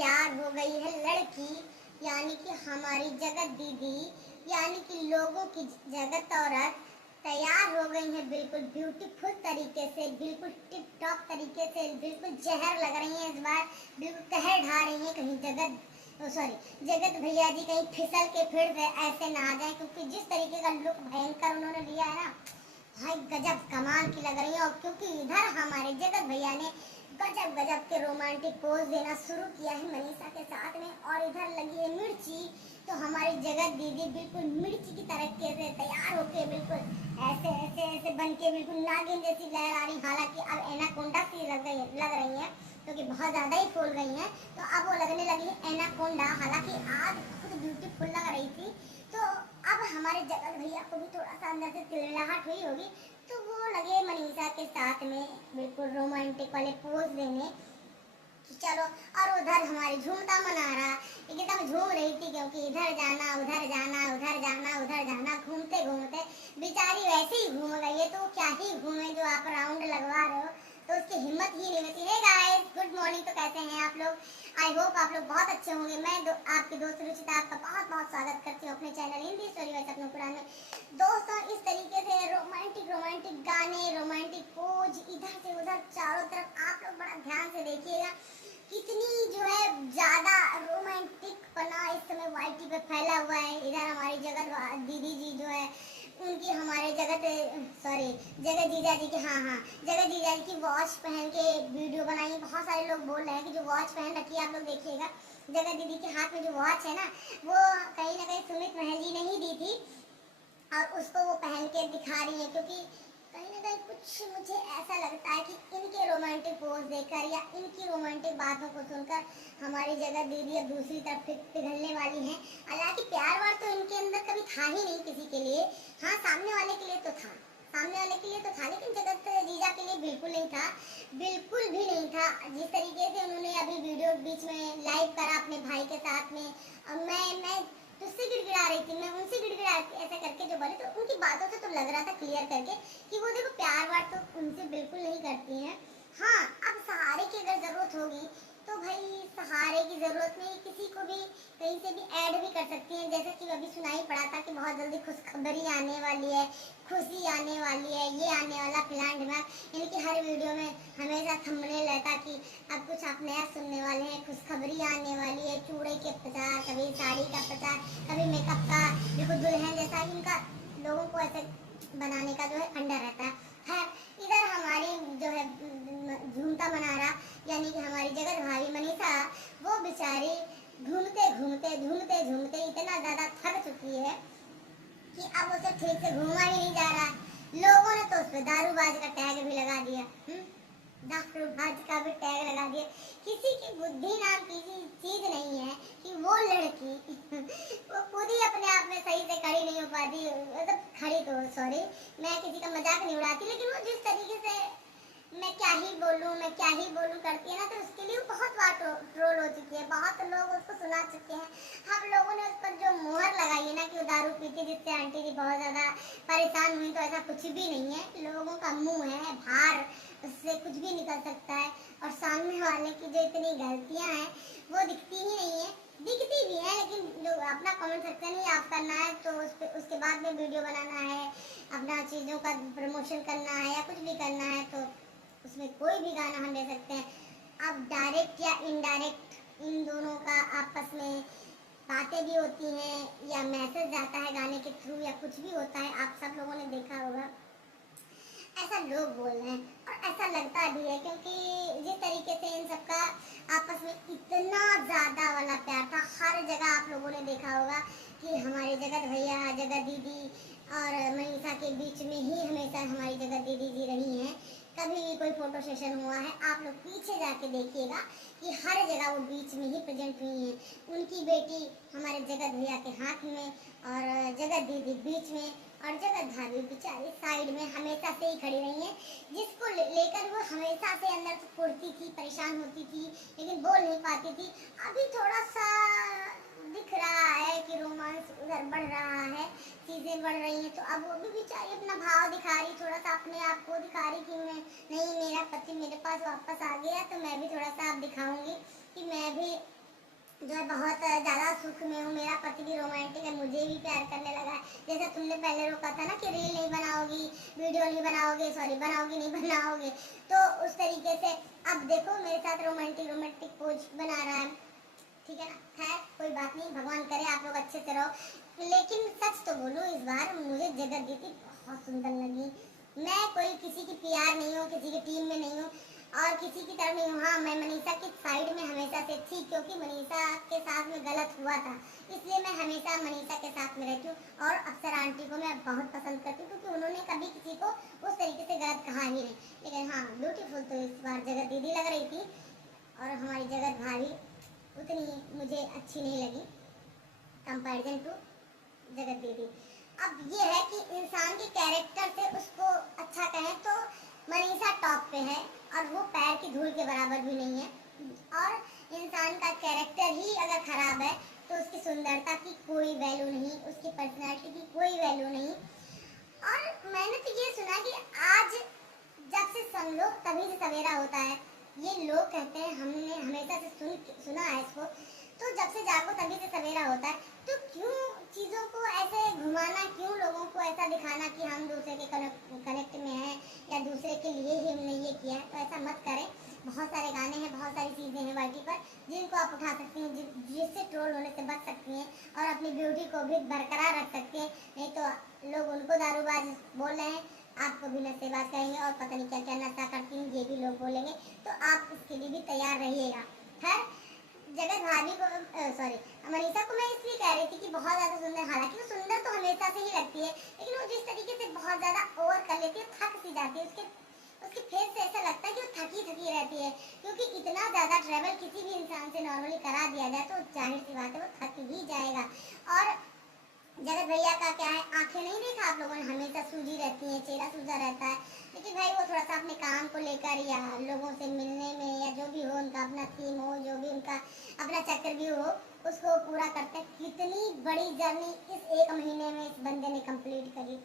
तैयार हो गई है लड़की, यानी कि हमारी जगत दीदी, यानी कि लोगों की जगत औरत तैयार हो गई है बिल्कुल ब्यूटीफुल तरीके से, बिल्कुल टिप टॉप तरीके से, बिल्कुल जहर लग रही है इस बार, बिल्कुल कहर ढा रही है कहीं जगत भैया जी कहीं फिसल के फिर ऐसे ना आ जाए, क्योंकि जिस तरीके का लुक भयंकर उन्होंने लिया है ना भाई, गजब कमाल की लग रही है। और क्योंकि इधर हमारे जगत भैया ने गजब गजब के रोमांटिक पोज देना शुरू किया है मनीषा के साथ में, और इधर लगी है मिर्ची, तो हमारी जगत दीदी बिल्कुल मिर्ची की तरह से तैयार होके बिल्कुल ऐसे ऐसे ऐसे बन के बिल्कुल नागिन जैसी लहरा रही। हालांकि अब एनाकोंडा सी लग रही है, क्योंकि बहुत ज़्यादा ही फूल गई हैं, तो अब वो लगने लगी है एनाकोंडा। हालांकि आज खुद ब्यूटीफुल लग रही थी, तो अब हमारे जगत भैया को भी थोड़ा सा अंदर से तिलमिलाहट हुई होगी, तो वो लगे मनीषा के साथ में बिल्कुल रोमांटिक वाले पोज देने कि चलो। और उधर हमारी झूमता मनारा एकदम झूम रही थी, क्योंकि इधर जाना उधर जाना उधर जाना उधर जाना, घूमते घूमते बेचारी वैसे ही घूम गई है, तो क्या ही घूमे जो आप राउंड लगवा रहे हो, तो उसकी हिम्मत ही नहीं होती है। गाइस गुड मॉर्निंग, तो कैसे हैं आप लोग? आई होप आप लोग बहुत अच्छे होंगे। मैं आपकी दोस्त रुचिता आपका बहुत बहुत स्वागत करती हूँ अपने चैनल हिंदी स्टोरी बाय सपनों पुराण में। दोस्तों, इस तरीके से रोमांटिक गाने, रोमांटिक पोज इधर से उधर चारों तरफ आप लोग बड़ा ध्यान से देखिएगा, कितनी जो है ज्यादा रोमांटिक पना इस समय वाईटी पे फैला हुआ है। इधर हमारी जगत दीदी जी जो है उनकी हमारे जगत जीजा जी की जगत जीजा जी की वॉच पहन के वीडियो बनाई। बहुत सारे लोग बोल रहे हैं कि जो वॉच पहन रखी है, आप लोग देखिएगा जगत दीदी के हाथ में जो वॉच है ना, वो कहीं ना कहीं सुमित महल जी ने ही दी थी, और उसको वो पहन के दिखा रही है, क्योंकि कहीं ना कहीं कुछ मुझे ऐसा लगता है कि इनके रोमांटिक पोज देखकर या इनकी रोमांटिक बातों को सुनकर हमारी जगत दीदी अब दूसरी तरफ पिघलने वाली हैं। हालांकि प्यार वार तो इनके अंदर कभी था ही नहीं किसी के लिए, हाँ सामने वाले के लिए तो था, लेकिन जगत जीजा के लिए बिल्कुल नहीं था, बिल्कुल भी नहीं था। जिस तरीके से उन्होंने अभी वीडियो बीच में लाइव करा अपने भाई के साथ में, और मैं तुझसे गिड़गिड़ा रही थी, मैं उनसे गिड़गिड़ा ऐसा करके जो बोले, तो उनकी बातों से तो लग रहा था क्लियर करके कि वो देखो प्यार वार तो उनसे बिल्कुल नहीं करती हैं। हाँ, अब सहारे की अगर जरूरत होगी तो भाई सहारे की जरूरत में किसी को भी कहीं से भी ऐड भी कर सकती हैं। जैसे कि अभी सुनाई पड़ा था कि बहुत जल्दी खुशखबरी आने वाली है, खुशी आने वाली है, ये आने वाला प्लान दिमाग, यानी कि हर वीडियो में हमेशा थंबनेल रहता कि अब कुछ आप नया सुनने वाले हैं, खुशखबरी आने वाली है, चूड़े के प्रचार, कभी साड़ी का प्रचार, कभी मेकअप का, बिल्कुल दुल्हन जैसा इनका लोगों को ऐसे बनाने का जो है अंडर रहता है। खैर इधर हमारी जो है झूमता मनारा, यानी कि हमारी जगत भाभी मनीषा, वो बेचारी घूमते इतना ज्यादा थक चुकी है कि अब उसे ठीक से घूमा ही नहीं जा रहा। लोगों ने तो उस पर दारूबाज का टैग भी लगा दिया, दारूबाज का भी टैग लगा दिया। किसी की बुद्धि नाम की चीज नहीं है कि वो लड़की वो खुद ही अपने आप में सही से खड़ी नहीं हो पाती, मतलब खड़ी तो सॉरी, मैं किसी का मजाक नहीं उड़ाती, लेकिन वो जिस तरीके से मैं क्या ही बोलूं करती है ना, तो उसके लिए बहुत बार ट्रोल हो चुकी है, बहुत लोग उसको सुना चुके हैं। हम लोगों ने उस पर जो मोहर लगाई है ना कि वो दारू पीती, जिससे आंटी जी बहुत ज्यादा परेशान हुई, तो ऐसा कुछ भी नहीं है। लोगों का मुंह है भार, उससे कुछ भी निकल सकता है, और सामने वाले की जो इतनी गलतियां हैं वो दिखती ही नहीं है, दिखती भी है, लेकिन जो अपना कमेंट सेक्शन ही आप करना है, तो उसके बाद में वीडियो बनाना है, अपना चीज़ों का प्रमोशन करना है या कुछ भी करना है, तो उसमें कोई भी गाना हम ले सकते हैं। अब डायरेक्ट या इनडायरेक्ट इन दोनों का आपस में बातें भी होती हैं, या मैसेज जाता है गाने के थ्रू, या कुछ भी होता है, आप सब लोगों ने देखा होगा। ऐसा लोग बोल रहे हैं और ऐसा लगता भी है, क्योंकि जिस तरीके से इन सबका आपस में इतना ज्यादा वाला प्यार था, हर जगह आप लोगों ने देखा होगा कि हमारे जगत भैया, जगत दीदी और मनीषा के बीच में ही हमेशा हमारी जगत दीदी जी रही हैं। कभी भी कोई फोटो सेशन हुआ है, आप लोग पीछे जाके देखिएगा कि हर जगह वो बीच में ही प्रेजेंट हुई हैं। उनकी बेटी हमारे जगत भैया के हाथ में, और जगत दीदी बीच में, और जगत भाभी बेचारी साइड में हमेशा से ही खड़ी रही हैं, जिसको लेकर वो हमेशा से अंदर से कुड़ती थी, परेशान होती थी, लेकिन बोल नहीं पाती थी। अभी थोड़ा सा दिख रहा है कि रोमांस उधर बढ़ रहा है, चीजें बढ़ रही हैं, तो अब वो भी बेचारी अपना भाव दिखा रही, थोड़ा सा अपने आप को दिखा रही कि मैं नहीं, मेरा पति मेरे पास वापस आ गया, तो मैं भी थोड़ा सा अब दिखाऊंगी कि मैं भी मैं बहुत ज़्यादा सुख में हूँ, मेरा पति भी रोमांटिक है, मुझे भी प्यार करने लगा है। जैसे तुमने पहले रोका था ना कि रील नहीं बनाओगी, वीडियो नहीं बनाओगे, सॉरी बनाओगी नहीं बनाओगे, तो उस तरीके से अब देखो मेरे साथ रोमांटिक रोमांटिक पोज बना रहा है, ठीक है ना। खैर कोई बात नहीं, भगवान करे आप लोग अच्छे से रहो। लेकिन सच तो बोलूं, इस बार मुझे जगत दीदी बहुत सुंदर लगी। मैं कोई किसी की पीआर नहीं हूँ, किसी की टीम में नहीं हूँ और किसी की तरफ नहीं हूँ। हाँ, मैं मनीषा की साइड में हमेशा से थी, क्योंकि मनीषा के साथ में गलत हुआ था, इसलिए मैं हमेशा मनीषा के साथ में रहती हूँ। और अफसर आंटी को मैं बहुत पसंद करती हूँ, क्योंकि उन्होंने कभी किसी को उस तरीके से गलत कहा ही नहीं। लेकिन हाँ, ब्यूटीफुल तो इस बार जगत दीदी लग रही थी, और हमारी जगत भाभी उतनी मुझे अच्छी नहीं लगी कंपैरिजन टू जगत दीदी। अब ये है कि इंसान के कैरेक्टर से उसको अच्छा कहें तो मनीषा टॉप पे है, और वो पैर की धूल के बराबर भी नहीं है। और इंसान का कैरेक्टर ही अगर खराब है तो उसकी सुंदरता की कोई वैल्यू नहीं, उसकी पर्सनैलिटी की कोई वैल्यू नहीं। और मैंने तो ये सुना कि आज जब से समझो तभी से सवेरा होता है, ये लोग कहते हैं, हमने हमेशा से सुना है इसको। तो जब से जागो तभी से सवेरा होता है, तो क्यों चीज़ों को ऐसे घुमाना, क्यों लोगों को ऐसा दिखाना कि हम दूसरे के कनेक्ट में हैं या दूसरे के लिए ही हमने ये किया है। तो ऐसा मत करें। बहुत सारे गाने हैं, बहुत सारी चीज़ें हैं वर्ल्ड पर जिनको आप उठा सकती हैं, जिससे ट्रोल होने से बच सकती हैं और अपनी ब्यूटी को भी बरकरार रख सकती हैं। नहीं तो लोग उनको दारूबाज बोल रहे हैं, आपको भी नशेबाज कहेंगे, और पता नहीं क्या क्या नशा करती हैं ये भी लोग बोलेंगे, तो आप इसके लिए भी तैयार रहिएगा। खैर, जगत भाभी को सॉरी मनीषा को मैं इसलिए कह रही थी कि बहुत ज़्यादा सुंदर, हालांकि वो सुंदर तो हमेशा से ही लगती है, लेकिन वो जिस तरीके से बहुत ज़्यादा ओवर कर लेती है, थक सी जाती है, उसके फेस से ऐसा लगता है कि वो थकी थकी रहती है, क्योंकि इतना ज़्यादा ट्रैवल किसी भी इंसान से नॉर्मली करा दिया जाए तो जाहिर सी बात है वो थक ही जाएगा। और जगत भैया का क्या है, आंखें नहीं देखा आप लोगों ने, हमेशा सूजी रहती है, चेहरा सूजा रहता है, लेकिन भाई वो थोड़ा सा अपने काम को लेकर या लोगों से मिलने में या जो भी हो, उनका अपना थीम हो, जो भी उनका अपना चक्कर भी हो, उसको पूरा करते हैं। कितनी बड़ी जर्नी इस 1 महीने में इस बंदे ने कंप्लीट करी।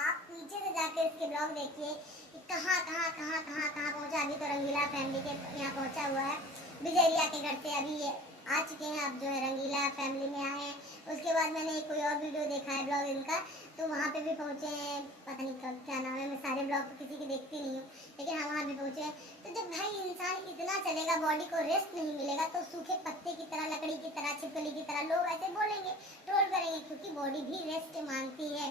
आप नीचे से जाकर इसके ब्लॉग देखिए कि कहाँ कहाँ कहाँ कहाँ कहाँ पहुँचा। अभी तो रंगीला फैमिली के यहाँ पहुँचा हुआ है, बिजरिया के घर से अभी ये आ चुके हैं, अब जो है रंगीला फैमिली में आए हैं। उसके बाद मैंने कोई और वीडियो देखा है ब्लॉग इनका, तो वहाँ पे भी पहुँचे हैं, पता नहीं कब क्या नाम है, मैं सारे ब्लॉग तो किसी की देखती नहीं हूँ, लेकिन हाँ वहाँ भी पहुँचे हैं। तो जब भाई इंसान इतना चलेगा, बॉडी को रेस्ट नहीं मिलेगा, तो सूखे पत्ते की तरह, लकड़ी की तरह, छिपकली की तरह लोग ऐसे बोलेंगे, ट्रोल करेंगे, क्योंकि बॉडी भी रेस्ट मांगती है।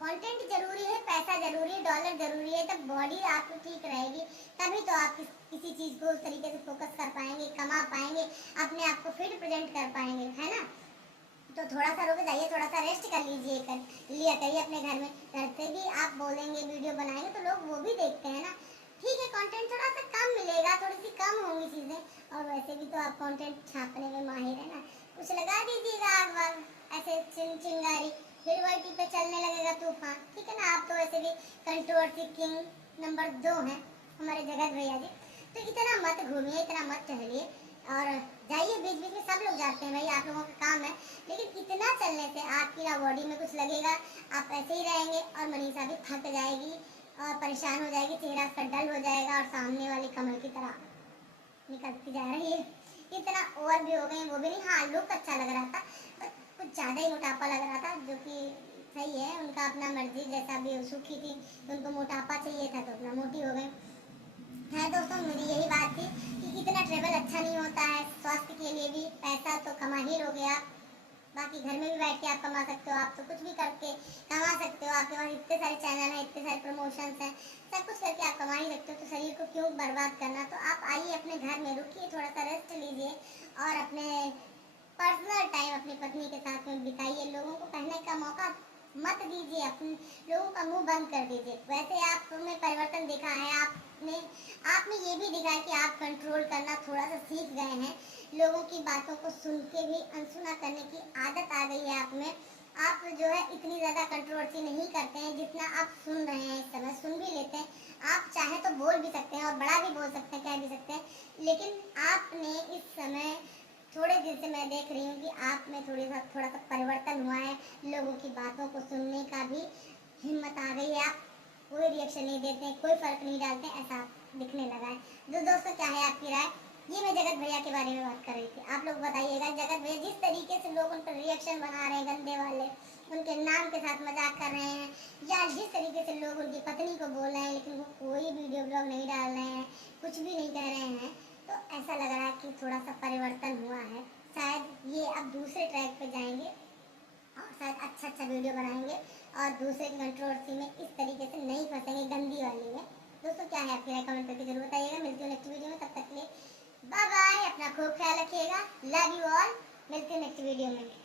कंटेंट जरूरी है, पैसा जरूरी है, डॉलर जरूरी है, तब बॉडी आपकी ठीक रहेगी, तभी तो आप किसी चीज़ को उस तरीके से फोकस कर पाएंगे, कमा पाएंगे, अपने आप को फिट प्रेजेंट कर पाएंगे, है ना। तो थोड़ा सा रुक जाइए, थोड़ा सा रेस्ट कर लीजिए, लिया करिए अपने घर में। घर से भी आप बोलेंगे, वीडियो बनाएंगे तो लोग वो भी देखते हैं ना। ठीक है, कंटेंट थोड़ा सा कम मिलेगा, थोड़ी सी कम होंगी चीज़ें, और वैसे भी तो आप कंटेंट छापने में माहिर है ना, कुछ लगा दीजिएगा आग ऐसे चिंगारी, फिर वर्ल्ड पे चलने लगेगा तूफान, ठीक है ना। आप तो वैसे भी कंट्रोवर्सी किंग नंबर 2 हैं हमारे जगत भैया जी। तो इतना मत घूमिए, इतना मत टहलिए, और जाइए बीच बीच में, सब लोग जाते हैं भाई, आप लोगों का काम है, लेकिन इतना चलने से आपकी ना बॉडी में कुछ लगेगा, आप ऐसे ही रहेंगे, और मनीषा भी थक जाएगी और परेशान हो जाएगी, चेहरा उसका डल हो जाएगा, और सामने वाली कमल की तरह निकलती जा रही है। इतना ओवर भी हो गए वो भी नहीं। हाँ, लुक अच्छा लग रहा था, कुछ ज़्यादा ही मोटापा लग रहा था, जो कि सही है, उनका अपना मर्जी, जैसा भी सूखी थी तो उनको मोटापा चाहिए था तो अपना मोटी हो गई है। दोस्तों, मेरी यही बात थी कि इतना ट्रेवल अच्छा नहीं होता है, स्वास्थ्य के लिए भी। पैसा तो कमा ही लोगे आप, बाकी घर में भी बैठ के आप कमा सकते हो, आप तो कुछ भी करके कमा सकते हो, आपके पास इतने सारे चैनल हैं, इतने सारे प्रमोशंस हैं, सब कुछ करके आप कमा ही सकते हो, तो शरीर को क्यों बर्बाद करना। तो आप आइए अपने घर में, रुकिए, थोड़ा सा रेस्ट लीजिए, और अपने पर्सनल टाइम अपनी पत्नी के साथ में बिताइए। लोगों को कहने का मौका मत दीजिए, अपने लोगों का मुंह बंद कर दीजिए। वैसे आपने परिवर्तन देखा है, आपने ये भी देखा है कि आप कंट्रोल करना थोड़ा सा सीख गए हैं, लोगों की बातों को सुन के भी अनसुना करने की आदत आ गई है आप में। आप जो है इतनी ज़्यादा कंट्रोवर्सी नहीं करते हैं जितना आप सुन रहे हैं, इस समय सुन भी लेते हैं। आप चाहे तो बोल भी सकते हैं, और बड़ा भी बोल सकते हैं, कह भी सकते हैं, लेकिन आपने इस समय थोड़े दिन से मैं देख रही हूँ कि आप में थोड़ा सा परिवर्तन हुआ है, लोगों की बातों को सुनने का भी हिम्मत आ गई है। आप कोई रिएक्शन नहीं देते हैं, कोई फर्क नहीं डालते, ऐसा दिखने लगा है। तो दोस्तों, क्या है आपकी राय? ये मैं जगत भैया के बारे में बात कर रही थी। आप लोग बताइएगा जगत भैया जिस तरीके से लोग उन पर रिएक्शन बना रहे हैं गंदे वाले, उनके नाम के साथ मजाक कर रहे हैं, या जिस तरीके से लोग उनकी पत्नी को बोल रहे हैं लेकिन वो कोई वीडियो ब्लॉग नहीं डाल रहे हैं, कुछ भी नहीं कह रहे हैं, तो ऐसा लग रहा है कि थोड़ा सा परिवर्तन हुआ है। शायद ये अब दूसरे ट्रैक पे जाएंगे और शायद अच्छा वीडियो बनाएंगे और दूसरे कंट्रोवर्सी में इस तरीके से नहीं फंसेंगे गंदी वाली में। दोस्तों क्या है आपकी राय कमेंट करके जरूर बताइएगा। मिलती हूँ नेक्स्ट वीडियो में, तब तक के लिए बाय बाय। अपना खूब ख्याल रखिएगा। Love you all. मिलती हूँ नेक्स्ट वीडियो में।